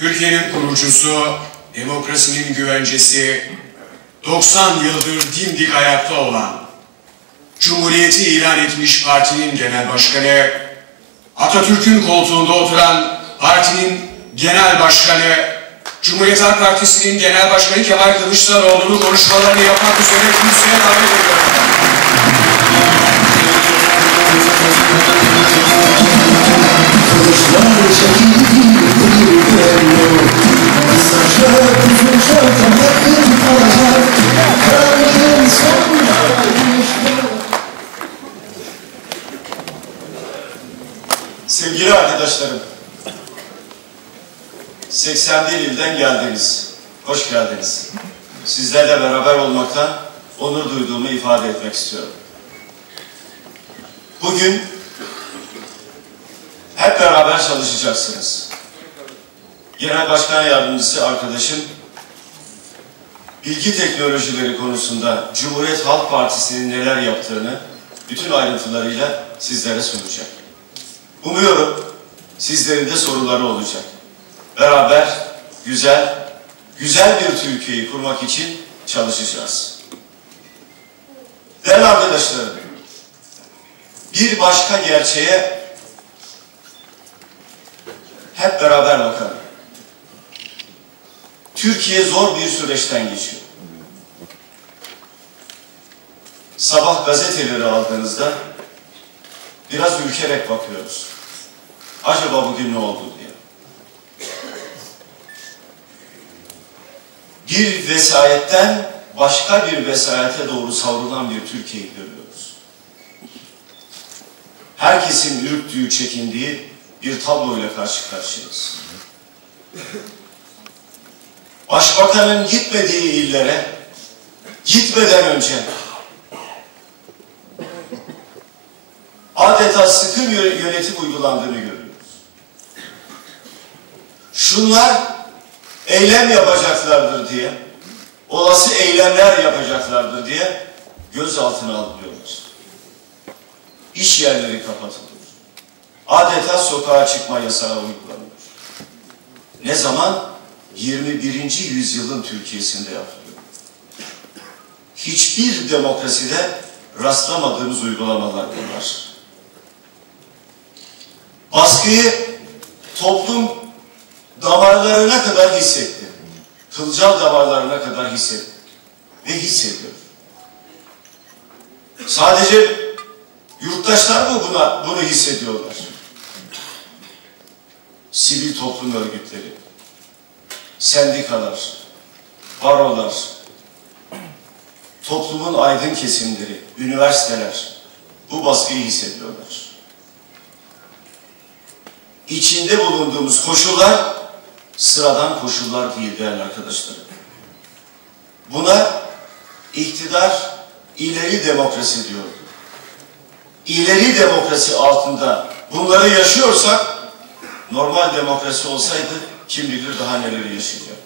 Türkiye'nin kurucusu, demokrasinin güvencesi, 90 yıldır dimdik ayakta olan, Cumhuriyeti ilan etmiş partinin genel başkanı, Atatürk'ün koltuğunda oturan partinin genel başkanı, Cumhuriyet Halk Partisi'nin genel başkanı Kemal Kılıçdaroğlu'nun konuşmalarını yapmak üzere kürsüye davet ediyorum. Kılıçlar çekildi Sevgili arkadaşlarım, 81 ilden geldiniz. Hoş geldiniz. Sizlerle beraber olmaktan onur duyduğumu ifade etmek istiyorum. Bugün hep beraber çalışacaksınız. Genel Başkan Yardımcısı arkadaşım bilgi teknolojileri konusunda Cumhuriyet Halk Partisi'nin neler yaptığını bütün ayrıntılarıyla sizlere sunacak. Umuyorum sizlerin de soruları olacak. Beraber güzel, güzel bir Türkiye'yi kurmak için çalışacağız. Değerli arkadaşlarım, bir başka gerçeğe hep beraber bakalım. Türkiye zor bir süreçten geçiyor. Sabah gazeteleri aldığınızda biraz ürkerek bakıyoruz. Acaba bugün ne oldu diye. Bir vesayetten başka bir vesayete doğru savrulan bir Türkiye'yi görüyoruz. Herkesin ürktüğü, çekindiği bir tabloyla karşı karşıyayız. Başbakanın gitmediği illere gitmeden önce adeta sıkı yö- yönetim uygulandığını görüyoruz. Şunlar eylem yapacaklardır diye, olası eylemler yapacaklardır diye gözaltına alınıyorlar. İş yerleri kapatılıyor. Adeta sokağa çıkma yasağı uygulanıyor. Ne zaman? 21. yüzyılın Türkiye'sinde yapılıyor. Hiçbir demokraside rastlamadığımız uygulamalar bunlar. Baskıyı toplum damarlarına kadar hissetti. Kılcal damarlarına kadar hissetti. Ve hissediyor. Sadece yurttaşlar mı buna, bunu hissediyorlar? Sivil toplum örgütleri, sendikalar, barolar, toplumun aydın kesimleri, üniversiteler bu baskıyı hissediyorlar. İçinde bulunduğumuz koşullar sıradan koşullar değil değerli arkadaşlarım. Buna iktidar ileri demokrasi diyor. İleri demokrasi altında bunları yaşıyorsak normal demokrasi olsaydı kim bilir daha neleri yaşayacak.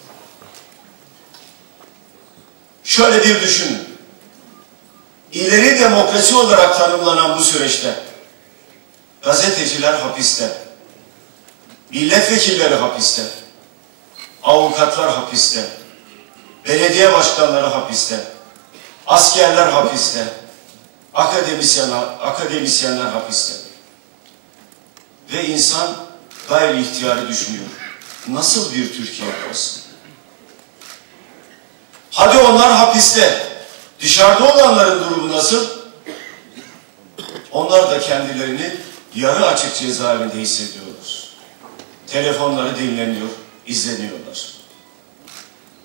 Şöyle bir düşünün. İleri demokrasi olarak tanımlanan bu süreçte gazeteciler hapiste, milletvekilleri hapiste, avukatlar hapiste, belediye başkanları hapiste, askerler hapiste, akademisyenler, akademisyenler hapiste. Ve insan gayri ihtiyarı düşünüyor. Nasıl bir Türkiye burası? Hadi onlar hapiste. Dışarıda olanların durumu nasıl? Onlar da kendilerini yarı açık cezaevinde hissediyorlar. Telefonları dinleniyor, izleniyorlar.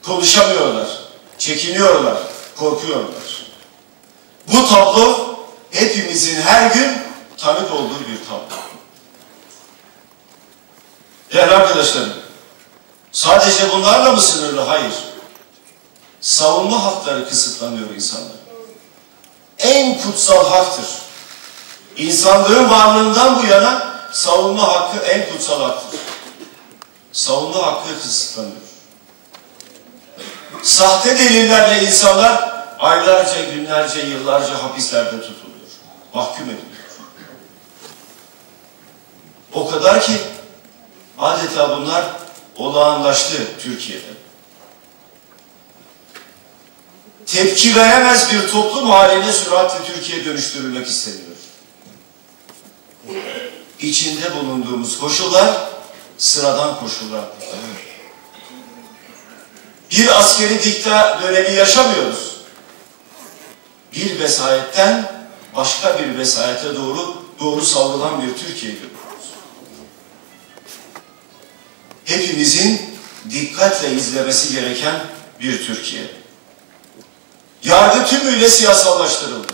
Konuşamıyorlar, çekiniyorlar, korkuyorlar. Bu tablo hepimizin her gün tanık olduğu bir tablo. Değerli arkadaşlarım, sadece bunlarla mı sınırlı? Hayır. Savunma hakları kısıtlanıyor insanlar. En kutsal haktır. İnsanlığın varlığından bu yana savunma hakkı en kutsal haktır. Savunma hakkı kısıtlanıyor. Sahte delillerle insanlar aylarca, günlerce, yıllarca hapislerde tutuluyor. Mahkum ediliyor. O kadar ki adeta bunlar olağanlaştı Türkiye'de. Tepki veremez bir toplum haline süratle Türkiye dönüştürülmek isteniyor. İçinde bulunduğumuz koşullar sıradan koşullar. Bir askeri dikta dönemi yaşamıyoruz. Bir vesayetten başka bir vesayete doğru doğru savrulan bir Türkiye görüyoruz. Hepimizin dikkatle izlemesi gereken bir Türkiye. Yargı tümüyle siyasallaştırıldı.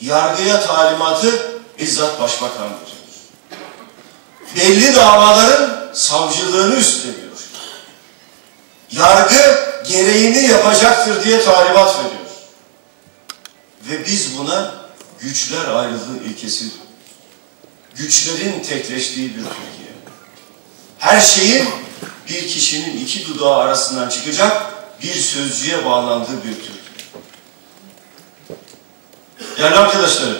Yargıya talimatı bizzat başbakan veriyor. Belli davaların savcılığını üstleniyor. Yargı gereğini yapacaktır diye talimat veriyor. Ve biz buna güçler ayrılığı ilkesi, güçlerin tekleştiği bir Türkiye. Her şeyin bir kişinin iki dudağı arasından çıkacak bir sözcüğe bağlandığı bir Türkiye. Değerli arkadaşlarım,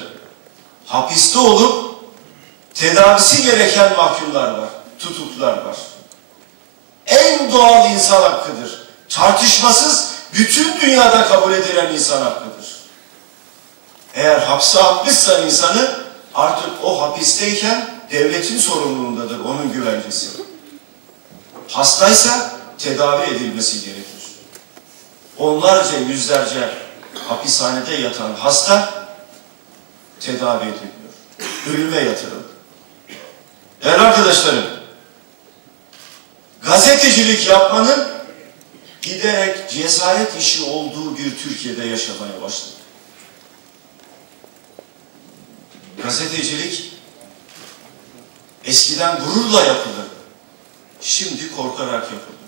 hapiste olup tedavisi gereken mahkumlar var, tutuklular var. En doğal insan hakkıdır. Tartışmasız bütün dünyada kabul edilen insan hakkıdır. Eğer hapse atmışsa insanı artık o hapisteyken devletin sorumluluğundadır onun güvencesi. Hastaysa tedavi edilmesi gerekir. Onlarca yüzlerce hapishanede yatan hasta tedavi ediliyor. Ölüme yatırıldı. Değerli arkadaşlarım, gazetecilik yapmanın giderek cesaret işi olduğu bir Türkiye'de yaşamaya başladı. Gazetecilik eskiden gururla yapılırdı. Şimdi korkarak yapılır.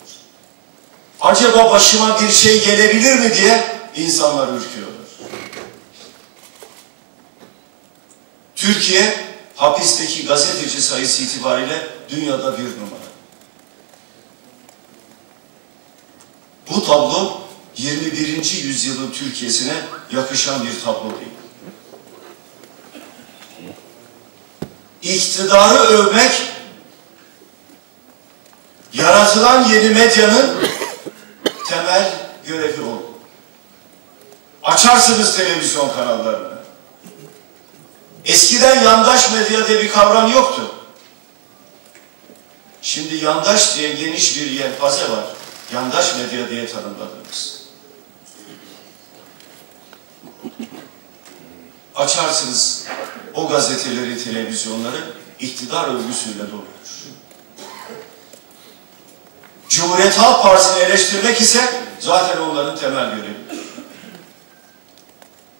Acaba başıma bir şey gelebilir mi diye insanlar ürküyorlar. Türkiye hapisteki gazeteci sayısı itibariyle dünyada bir numara. Bu tablo 21. yüzyılın Türkiye'sine yakışan bir tablo değil. İktidarı övmek yaratılan yeni medyanın temel görevi oldu. Açarsınız televizyon kanallarını. Eskiden yandaş medya diye bir kavram yoktu. Şimdi yandaş diye geniş bir yelpaze var. Yandaş medya diye tanımladığımız. Açarsınız o gazeteleri, televizyonları iktidar övgüsüyle doludur. Cumhuriyet Halk Partisi'ni eleştirmek ise zaten onların temel görevi.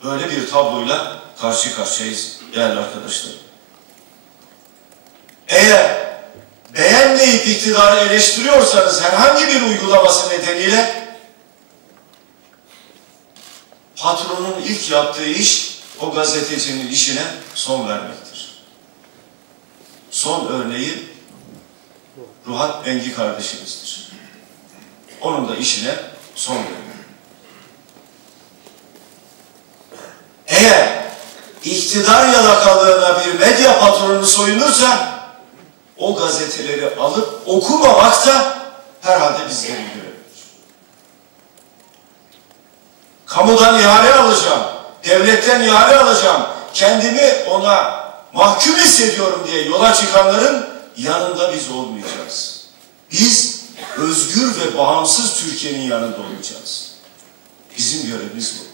Böyle bir tabloyla karşı karşıyayız değerli arkadaşlar. Eğer beğenmeyip iktidarı eleştiriyorsanız herhangi bir uygulaması nedeniyle patronun ilk yaptığı iş o gazetecinin işine son vermektir. Son örneği Ruhat Bengi kardeşimizdir. Onun da işine son veriyor. Eğer iktidar yalakalığına bir medya patronu soyunursa o gazeteleri alıp okumamak da herhalde bizlerin görevidir. Kamudan ihale alacağım, devletten ihale alacağım, kendimi ona mahkum hissediyorum diye yola çıkanların yanında biz olmayacağız. Biz özgür ve bağımsız Türkiye'nin yanında olacağız. Bizim görevimiz bu.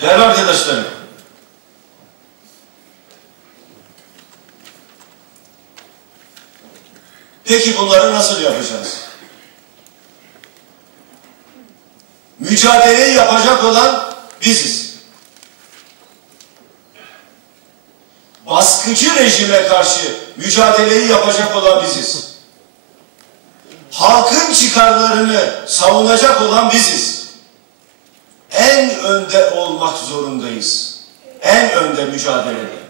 Değerli arkadaşlarım, peki bunları nasıl yapacağız? Mücadeleyi yapacak olan biziz. Baskıcı rejime karşı mücadeleyi yapacak olan biziz. Halkın çıkarlarını savunacak olan biziz en önde olmak zorundayız. En önde mücadelede.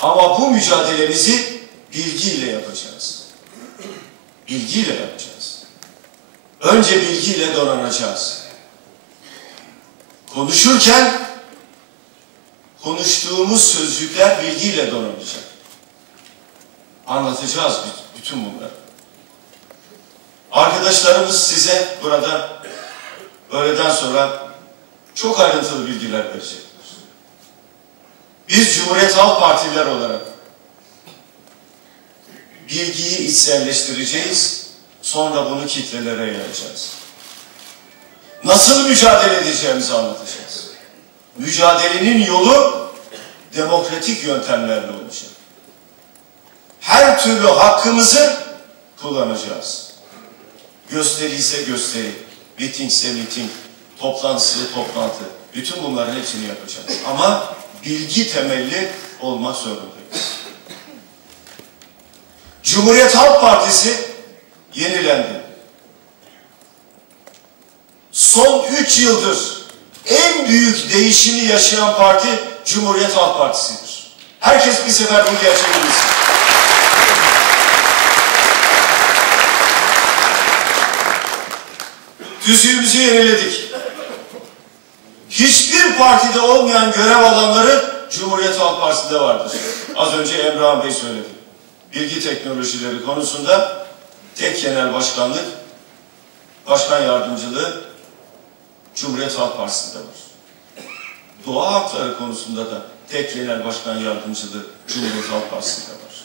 Ama bu mücadelemizi bilgiyle yapacağız. Bilgiyle yapacağız. Önce bilgiyle donanacağız. Konuşurken konuştuğumuz sözcükler bilgiyle donanacak. Anlatacağız bütün bunları. Arkadaşlarımız size burada öğleden sonra çok ayrıntılı bilgiler verecekler. Biz Cumhuriyet Halk Partililer olarak bilgiyi içselleştireceğiz, sonra bunu kitlelere yayacağız. Nasıl mücadele edeceğimizi anlatacağız. Mücadelenin yolu demokratik yöntemlerle olacak. Her türlü hakkımızı kullanacağız. Gösteri ise gösteri, miting ise miting, toplantısı toplantı. Bütün bunların hepsini yapacağız. Ama bilgi temelli olmak zorundayız. Cumhuriyet Halk Partisi yenilendi. Son üç yıldır en büyük değişimi yaşayan parti Cumhuriyet Halk Partisi'dir. Herkes bir sefer bu gerçeği bilsin. Tüzüğümüzü yeniledik. Hiçbir partide olmayan görev alanları Cumhuriyet Halk Partisi'de vardır. Az önce Emrah Bey söyledi. Bilgi teknolojileri konusunda tek genel başkanlık, başkan yardımcılığı Cumhuriyet Halk Partisi'nde var. Doğa hakları konusunda da tek genel başkan yardımcılığı Cumhuriyet Halk Partisi'nde var.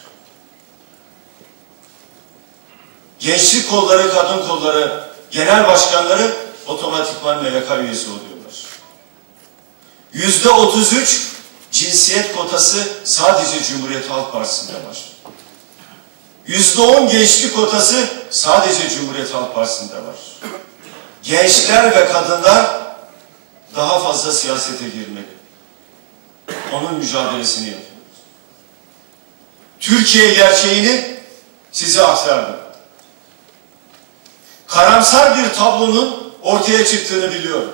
Gençlik kolları, kadın kolları, genel başkanları otomatikman MYK üyesi oluyorlar. Yüzde 33 cinsiyet kotası sadece Cumhuriyet Halk Partisi'nde var. Yüzde 10 gençlik kotası sadece Cumhuriyet Halk Partisi'nde var. Gençler ve kadınlar daha fazla siyasete girmeli. Onun mücadelesini yapıyoruz. Türkiye gerçeğini size aktardım. Karamsar bir tablonun ortaya çıktığını biliyorum.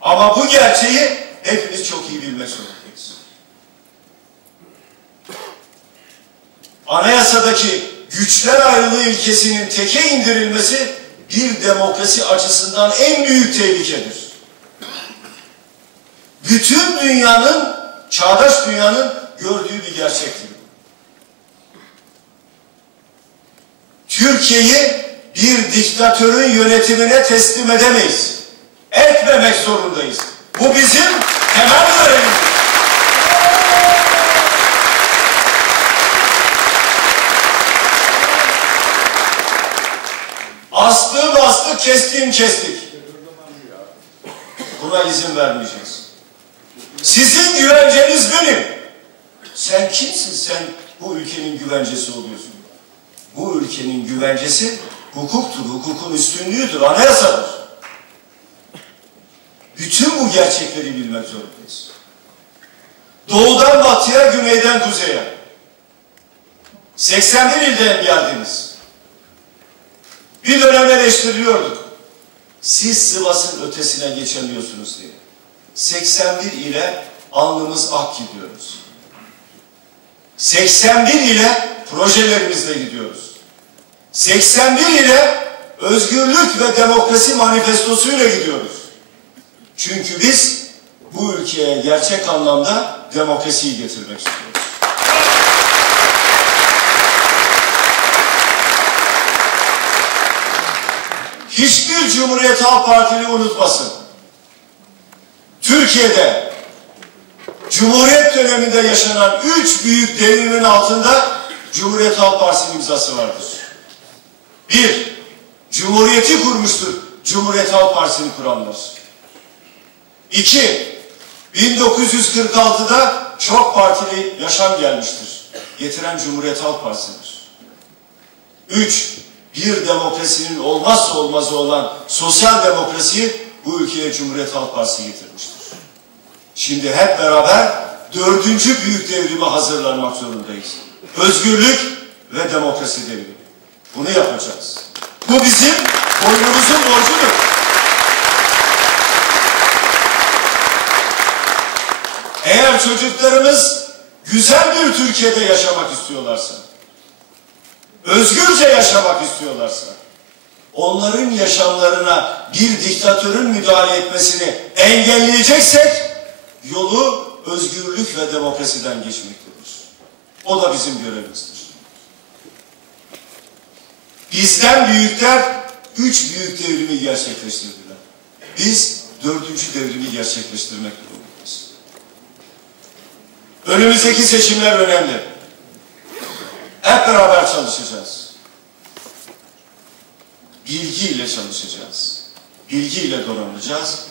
Ama bu gerçeği hepimiz çok iyi bilmek zorundayız. Anayasadaki güçler ayrılığı ilkesinin teke indirilmesi bir demokrasi açısından en büyük tehlikedir. Bütün dünyanın, çağdaş dünyanın gördüğü bir gerçektir. Türkiye'yi bir diktatörün yönetimine teslim edemeyiz. Etmemek zorundayız. Bu bizim temel görevimiz. Astığım astık, kestiğim kestik. Buna izin vermeyeceğiz. Sizin güvenceniz benim. Sen kimsin sen bu ülkenin güvencesi oluyorsun? Bu ülkenin güvencesi hukuktur, hukukun üstünlüğüdür, anayasadır. Bütün bu gerçekleri bilmek zorundayız. Doğudan batıya, güneyden kuzeye. 81 ilden geldiniz. Bir dönem eleştiriyorduk. Siz Sivas'ın ötesine geçemiyorsunuz diye. 81 ile alnımız ak gidiyoruz. 81 ile projelerimizle gidiyoruz. 81 ile özgürlük ve demokrasi manifestosuyla gidiyoruz. Çünkü biz bu ülkeye gerçek anlamda demokrasiyi getirmek istiyoruz. Hiçbir Cumhuriyet Halk Partili unutmasın. Türkiye'de Cumhuriyet döneminde yaşanan üç büyük devrimin altında Cumhuriyet Halk Partisi'nin imzası vardır. Bir, Cumhuriyeti kurmuştur Cumhuriyet Halk Partisi'ni kuranlar. İki, 1946'da çok partili yaşam gelmiştir. Getiren Cumhuriyet Halk Partisi'dir. Üç, bir demokrasinin olmazsa olmazı olan sosyal demokrasiyi bu ülkeye Cumhuriyet Halk Partisi getirmiştir. Şimdi hep beraber dördüncü büyük devrimi hazırlanmak zorundayız. Özgürlük ve demokrasi devrimi. Bunu yapacağız. Bu bizim boynumuzun borcudur. Eğer çocuklarımız güzel bir Türkiye'de yaşamak istiyorlarsa, özgürce yaşamak istiyorlarsa, onların yaşamlarına bir diktatörün müdahale etmesini engelleyeceksek, yolu özgürlük ve demokrasiden geçmektedir. O da bizim görevimizdir. Bizden büyükler üç büyük devrimi gerçekleştirdiler. Biz dördüncü devrimi gerçekleştirmek durumundayız. Önümüzdeki seçimler önemli. Hep beraber çalışacağız. Bilgiyle çalışacağız. Bilgiyle donanacağız.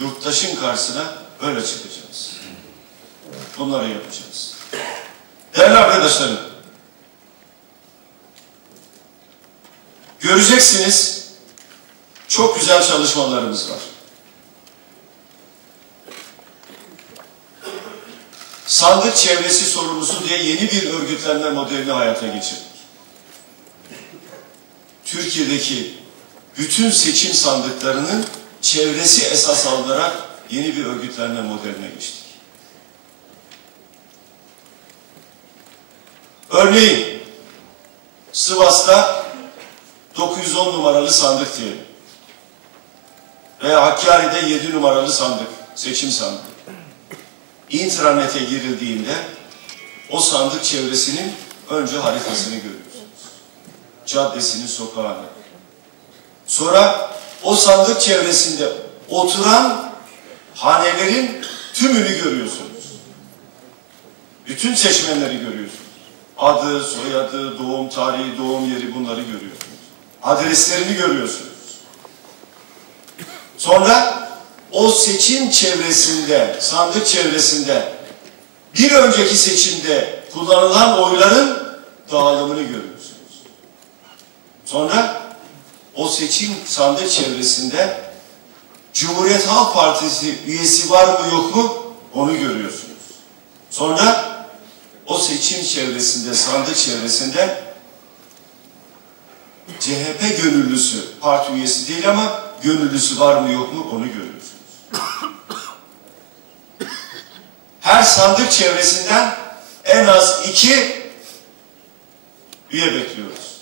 Yurttaşın karşısına öyle çıkacağız. Bunları yapacağız. Değerli arkadaşlarım, göreceksiniz çok güzel çalışmalarımız var. Sandık çevresi sorumlusu diye yeni bir örgütlenme modelini hayata geçirdik. Türkiye'deki bütün seçim sandıklarının çevresi esas alınarak yeni bir örgütlenme modeline geçtik. Örneğin Sivas'ta 910 numaralı sandık diyelim. Veya Hakkari'de 7 numaralı sandık, seçim sandığı. İnternete girildiğinde o sandık çevresinin önce haritasını görüyorsunuz. Caddesini, sokağını. Sonra o sandık çevresinde oturan hanelerin tümünü görüyorsunuz. Bütün seçmenleri görüyorsunuz. Adı, soyadı, doğum tarihi, doğum yeri bunları görüyorsunuz. Adreslerini görüyorsunuz. Sonra o seçim çevresinde, sandık çevresinde bir önceki seçimde kullanılan oyların dağılımını görüyorsunuz. Sonra o seçim sandık çevresinde Cumhuriyet Halk Partisi üyesi var mı yok mu onu görüyorsunuz. Sonra o seçim çevresinde, sandık çevresinde CHP gönüllüsü, parti üyesi değil ama gönüllüsü var mı yok mu onu görüyorsunuz. Her sandık çevresinden en az iki üye bekliyoruz.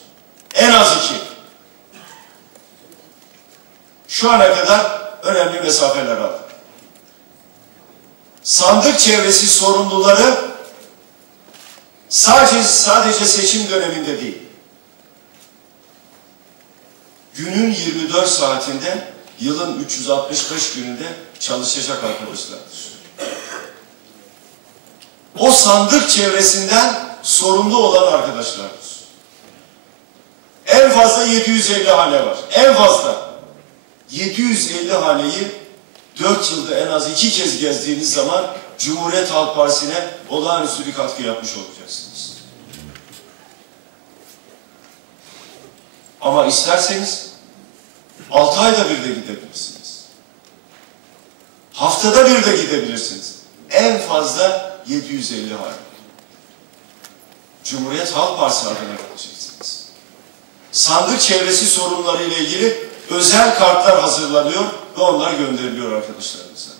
En az iki. Şu ana kadar önemli mesafeler aldık. Sandık çevresi sorumluları sadece sadece seçim döneminde değil, günün 24 saatinde, yılın 365 gününde çalışacak arkadaşlardır. O sandık çevresinden sorumlu olan arkadaşlardır. En fazla 750 hane var. En fazla. 750 haneyi 4 yılda en az iki kez gezdiğiniz zaman Cumhuriyet Halk Partisi'ne olağanüstü bir katkı yapmış olacaksınız. Ama isterseniz 6 ayda bir de gidebilirsiniz. Haftada bir de gidebilirsiniz. En fazla 750 hane. Cumhuriyet Halk Partisi adına gideceksiniz. Sandık çevresi sorunları ile ilgili özel kartlar hazırlanıyor ve onlar gönderiliyor arkadaşlarımıza.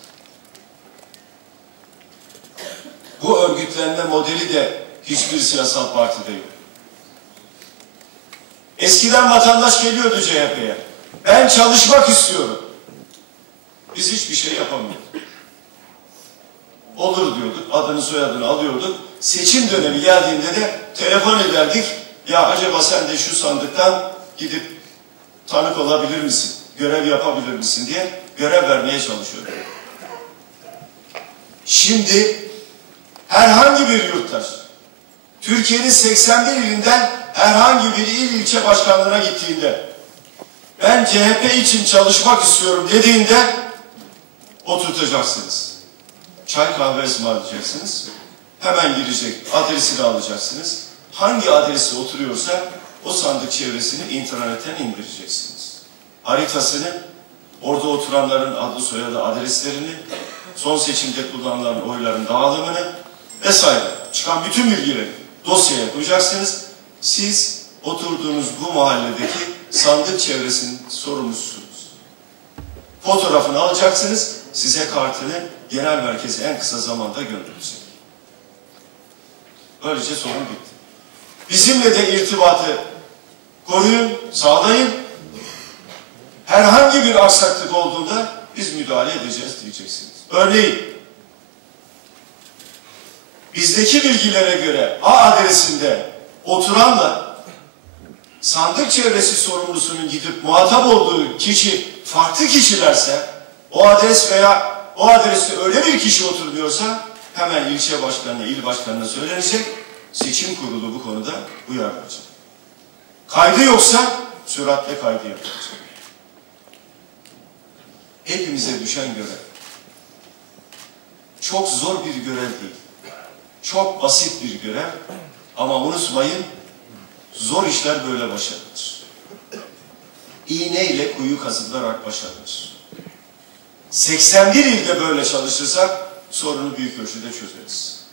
Bu örgütlenme modeli de hiçbir siyasal partide yok. Eskiden vatandaş geliyordu CHP'ye. Ben çalışmak istiyorum. Biz hiçbir şey yapamıyorduk. Olur diyorduk, adını soyadını alıyorduk. Seçim dönemi geldiğinde de telefon ederdik. Ya acaba sen de şu sandıktan gidip tanık olabilir misin? Görev yapabilir misin diye görev vermeye çalışıyorduk. Şimdi herhangi bir yurttaş Türkiye'nin 81 ilinden herhangi bir il ilçe başkanlığına gittiğinde ben CHP için çalışmak istiyorum dediğinde oturtacaksınız. Çay kahve ısmarlayacaksınız. Hemen girecek, adresini alacaksınız. Hangi adresi oturuyorsa o sandık çevresini internetten indireceksiniz. Haritasını, orada oturanların adı, soyadı, adreslerini, son seçimde kullanılan oyların dağılımını vesaire çıkan bütün bilgileri dosyaya koyacaksınız. Siz oturduğunuz bu mahalledeki sandık çevresinin sorumlususunuz. Fotoğrafını alacaksınız, size kartını genel merkeze en kısa zamanda gönderecek. Böylece sorun bitti. Bizimle de irtibatı koruyun, sağlayın. Herhangi bir aksaklık olduğunda biz müdahale edeceğiz diyeceksiniz. Örneğin bizdeki bilgilere göre A adresinde oturanla sandık çevresi sorumlusunun gidip muhatap olduğu kişi farklı kişilerse o adres veya o adreste öyle bir kişi oturmuyorsa hemen ilçe başkanına, il başkanına söylenecek. Seçim kurulu bu konuda uyarılacak. Kaydı yoksa süratle kaydı yapılacak. Hepimize düşen görev. Çok zor bir görev değil. Çok basit bir görev. Ama unutmayın, zor işler böyle başarılır. İğneyle kuyu kazılarak başarılır. 81 ilde böyle çalışırsak sorunu büyük ölçüde çözeriz.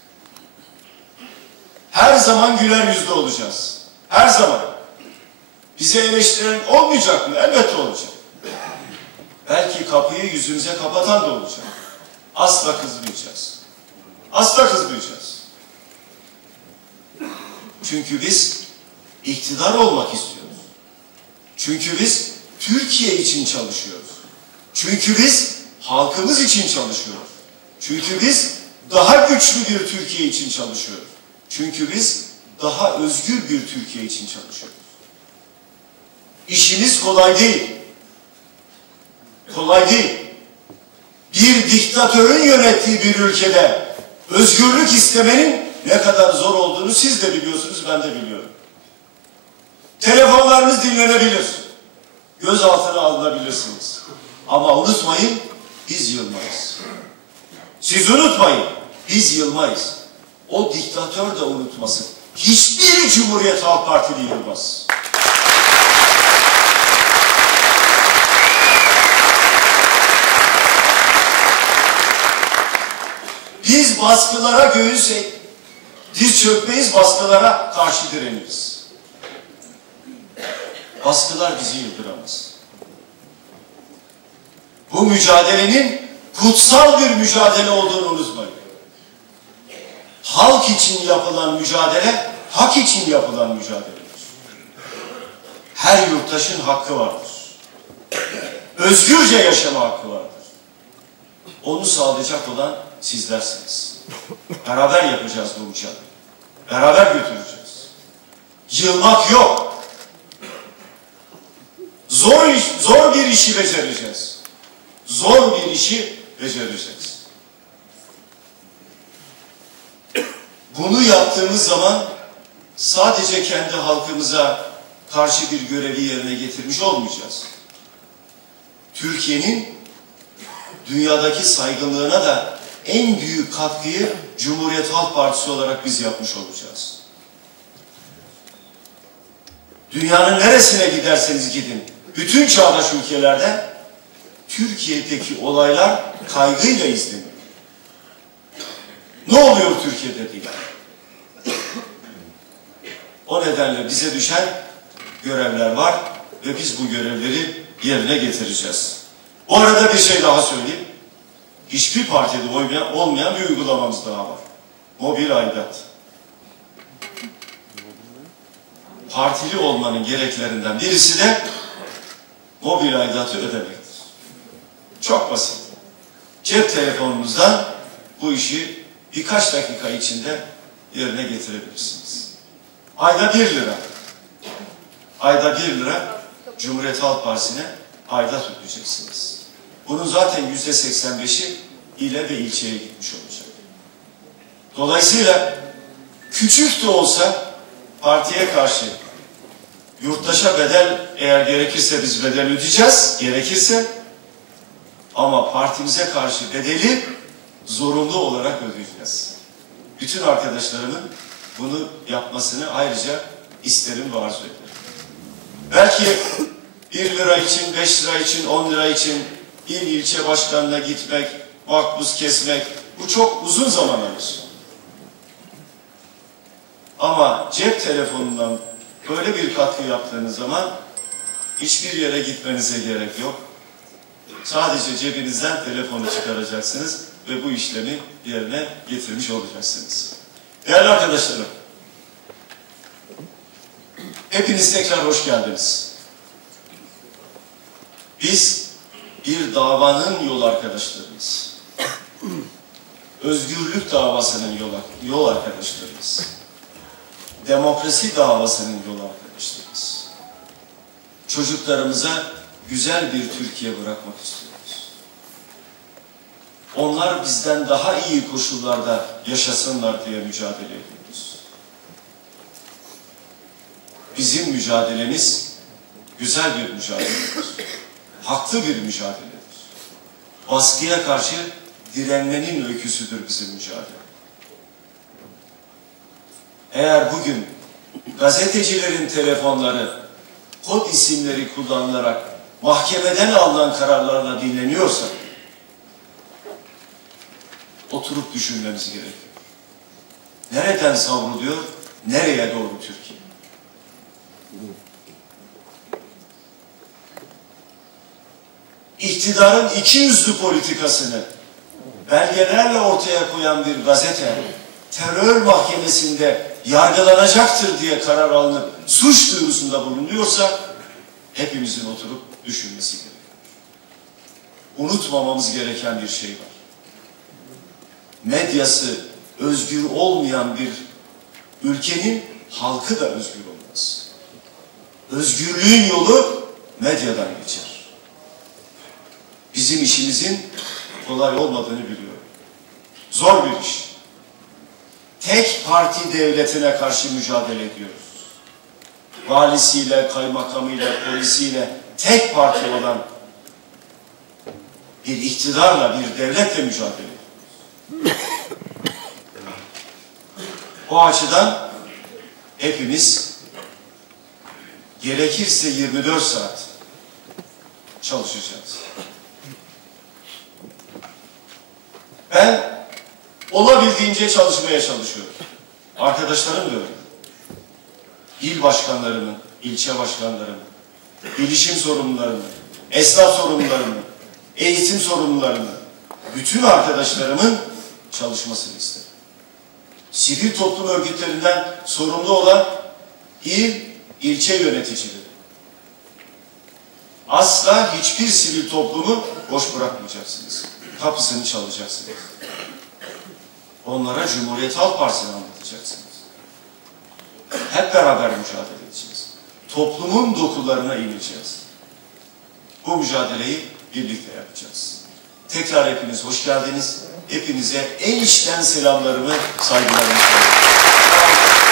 Her zaman güler yüzlü olacağız. Her zaman. Bize eleştiren olmayacak mı? Elbette olacak. Belki kapıyı yüzümüze kapatan da olacak. Asla kızmayacağız. Asla kızmayacağız. Çünkü biz iktidar olmak istiyoruz. Çünkü biz Türkiye için çalışıyoruz. Çünkü biz halkımız için çalışıyoruz. Çünkü biz daha güçlü bir Türkiye için çalışıyoruz. Çünkü biz daha özgür bir Türkiye için çalışıyoruz. İşimiz kolay değil. Kolay değil. Bir diktatörün yönettiği bir ülkede özgürlük istemenin ne kadar zor olduğunu siz de biliyorsunuz, ben de biliyorum. Telefonlarınız dinlenebilir. Gözaltına alınabilirsiniz. Ama unutmayın, biz yılmayız. Siz unutmayın, biz yılmayız. O diktatör de unutmasın. Hiçbir Cumhuriyet Halk Partili yılmaz. Biz baskılara göğüs eğ- diz çökmeyiz, baskılara karşı direniriz. Baskılar bizi yıldıramaz. Bu mücadelenin kutsal bir mücadele olduğunu unutmayın. Halk için yapılan mücadele, hak için yapılan mücadeledir. Her yurttaşın hakkı vardır. Özgürce yaşama hakkı vardır. Onu sağlayacak olan sizlersiniz. Beraber yapacağız bu mücadeleyi. Beraber götüreceğiz. Yılmak yok. Zor zor bir işi becereceğiz. Zor bir işi becereceğiz. Bunu yaptığımız zaman sadece kendi halkımıza karşı bir görevi yerine getirmiş olmayacağız. Türkiye'nin dünyadaki saygınlığına da en büyük katkıyı Cumhuriyet Halk Partisi olarak biz yapmış olacağız. Dünyanın neresine giderseniz gidin, bütün çağdaş ülkelerde Türkiye'deki olaylar kaygıyla izleniyor. Ne oluyor Türkiye'de diye. O nedenle bize düşen görevler var ve biz bu görevleri yerine getireceğiz. Bu arada bir şey daha söyleyeyim. Hiçbir partide olmayan, olmayan bir uygulamamız daha var. Mobil aidat. Partili olmanın gereklerinden birisi de mobil aidatı ödemektir. Çok basit. Cep telefonunuzdan bu işi birkaç dakika içinde yerine getirebilirsiniz. Ayda bir lira. Ayda bir lira Cumhuriyet Halk Partisi'ne aidat ödeyeceksiniz. Bunun zaten yüzde 85'i ile ve ilçeye gitmiş olacak. Dolayısıyla küçük de olsa partiye karşı yurttaşa bedel eğer gerekirse biz bedel ödeyeceğiz, gerekirse ama partimize karşı bedeli zorunlu olarak ödeyeceğiz. Bütün arkadaşlarımın bunu yapmasını ayrıca isterim ve arzu ederim. Belki bir lira için, beş lira için, on lira için il ilçe başkanına gitmek, makbuz kesmek bu çok uzun zaman alır. Ama cep telefonundan böyle bir katkı yaptığınız zaman hiçbir yere gitmenize gerek yok. Sadece cebinizden telefonu çıkaracaksınız ve bu işlemi yerine getirmiş olacaksınız. Değerli arkadaşlarım, hepiniz tekrar hoş geldiniz. Biz bir davanın yol arkadaşlarıyız. özgürlük davasının yol, yol arkadaşlarıyız. Demokrasi davasının yol arkadaşlarıyız. Çocuklarımıza güzel bir Türkiye bırakmak istiyoruz. Onlar bizden daha iyi koşullarda yaşasınlar diye mücadele ediyoruz. Bizim mücadelemiz güzel bir mücadeledir. Haklı bir mücadeledir. Baskıya karşı direnmenin öyküsüdür bizim mücadele. Eğer bugün gazetecilerin telefonları kod isimleri kullanılarak mahkemeden alınan kararlarla dinleniyorsa oturup düşünmemiz gerekiyor. Nereden savruluyor, nereye doğru Türkiye? İktidarın iki yüzlü politikasını belgelerle ortaya koyan bir gazete terör mahkemesinde yargılanacaktır diye karar alınıp suç duyurusunda bulunuyorsa hepimizin oturup düşünmesi gerekiyor. Unutmamamız gereken bir şey var. Medyası özgür olmayan bir ülkenin halkı da özgür olmaz. Özgürlüğün yolu medyadan geçer. Bizim işimizin kolay olmadığını biliyorum. Zor bir iş. Tek parti devletine karşı mücadele ediyoruz. Valisiyle, kaymakamıyla, polisiyle tek parti olan bir iktidarla, bir devletle mücadele ediyoruz. O açıdan hepimiz gerekirse 24 saat çalışacağız. Ben olabildiğince çalışmaya çalışıyorum. Arkadaşlarım da öyle. İl başkanlarımın, ilçe başkanlarımın, bilişim sorumlularımın, esnaf sorumlularımın, eğitim sorumlularımın, bütün arkadaşlarımın çalışmasını isterim. Sivil toplum örgütlerinden sorumlu olan il, ilçe yöneticileri. Asla hiçbir sivil toplumu boş bırakmayacaksınız. Kapısını çalacaksınız. Onlara Cumhuriyet Halk Partisi'ni anlatacaksınız. Hep beraber mücadele edeceğiz. Toplumun dokularına ineceğiz. Bu mücadeleyi birlikte yapacağız. Tekrar hepiniz hoş geldiniz. Hepinize en içten selamlarımı, saygılarımı sunuyorum.